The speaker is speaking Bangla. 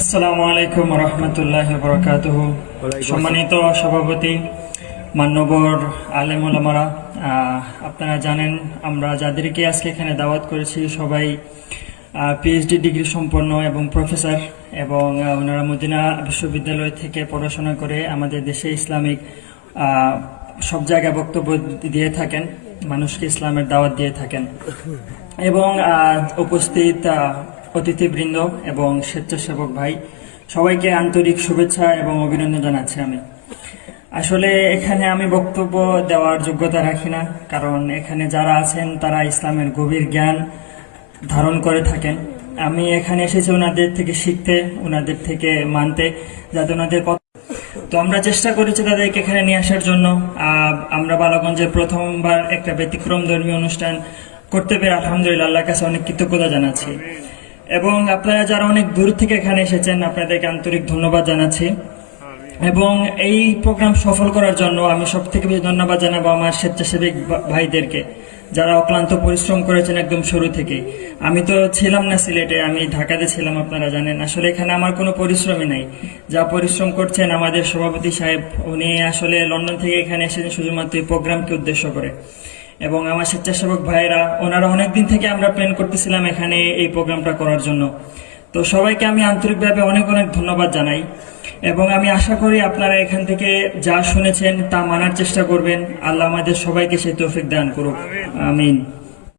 আসসালামু আলাইকুম রহমতুল্লাহ বরকাতুহ। সম্মানিত সভাপতি, মান্যবর আলেম ওলামারা, আপনারা জানেন আমরা যাদেরকে আজকে এখানে দাওয়াত করেছি সবাই পিএইচডি ডিগ্রি সম্পন্ন এবং প্রফেসর, এবং ওনারা মদিনা বিশ্ববিদ্যালয় থেকে পড়াশোনা করে আমাদের দেশে ইসলামিক সব জায়গায় বক্তব্য দিয়ে থাকেন, মানুষকে ইসলামের দাওয়াত দিয়ে থাকেন। এবং উপস্থিত অতিথিবৃন্দ এবং স্বেচ্ছাসেবক ভাই, সবাইকে আন্তরিক শুভেচ্ছা এবং অভিনন্দন জানাচ্ছি। আমি আসলে এখানে আমি বক্তব্য দেওয়ার যোগ্যতা রাখি না, কারণ এখানে যারা আছেন তারা ইসলামের গভীর জ্ঞান ধারণ করে থাকেন। আমি এখানে এসেছি ওনাদের থেকে শিখতে, ওনাদের থেকে মানতে, যাতে ওনাদের কথা। তো আমরা চেষ্টা করেছি তাদেরকে এখানে নিয়ে আসার জন্য। আমরা বালাগঞ্জে প্রথমবার একটা ব্যতিক্রম ধর্মীয় অনুষ্ঠান করতে পেরে আলহামদুলিল্লাহ আল্লাহর কাছে অনেক কৃতজ্ঞতা জানাচ্ছি। এবং আপনারা যারা অনেক দূর থেকে এখানে এসেছেন, আপনাদেরকে আন্তরিক ধন্যবাদ জানাচ্ছি। এবং এই প্রোগ্রাম সফল করার জন্য আমি সব থেকে বেশি ধন্যবাদ জানাবো আমার স্বেচ্ছাসেবী ভাইদেরকে, যারা অক্লান্ত পরিশ্রম করেছেন একদম শুরু থেকে। আমি তো ছিলাম না সিলেটে, আমি ঢাকাতে ছিলাম, আপনারা জানেন। আসলে এখানে আমার কোনো পরিশ্রমই নাই। যা পরিশ্রম করছেন আমাদের সভাপতি সাহেব, উনি আসলে লন্ডন থেকে এখানে এসেছেন শুধুমাত্র এই প্রোগ্রামকে উদ্দেশ্য করে। এবং আমার স্বেচ্ছাসেবক ভাইয়েরা, ওনারা অনেকদিন থেকে আমরা প্ল্যান করতেছিলাম এখানে এই প্রোগ্রামটা করার জন্য। তো সবাইকে আমি আন্তরিকভাবে অনেক অনেক ধন্যবাদ জানাই। এবং আমি আশা করি আপনারা এখান থেকে যা শুনেছেন তা মানার চেষ্টা করবেন। আল্লাহ আমাদের সবাইকে সেই তৌফিক দান করুক, আমিন।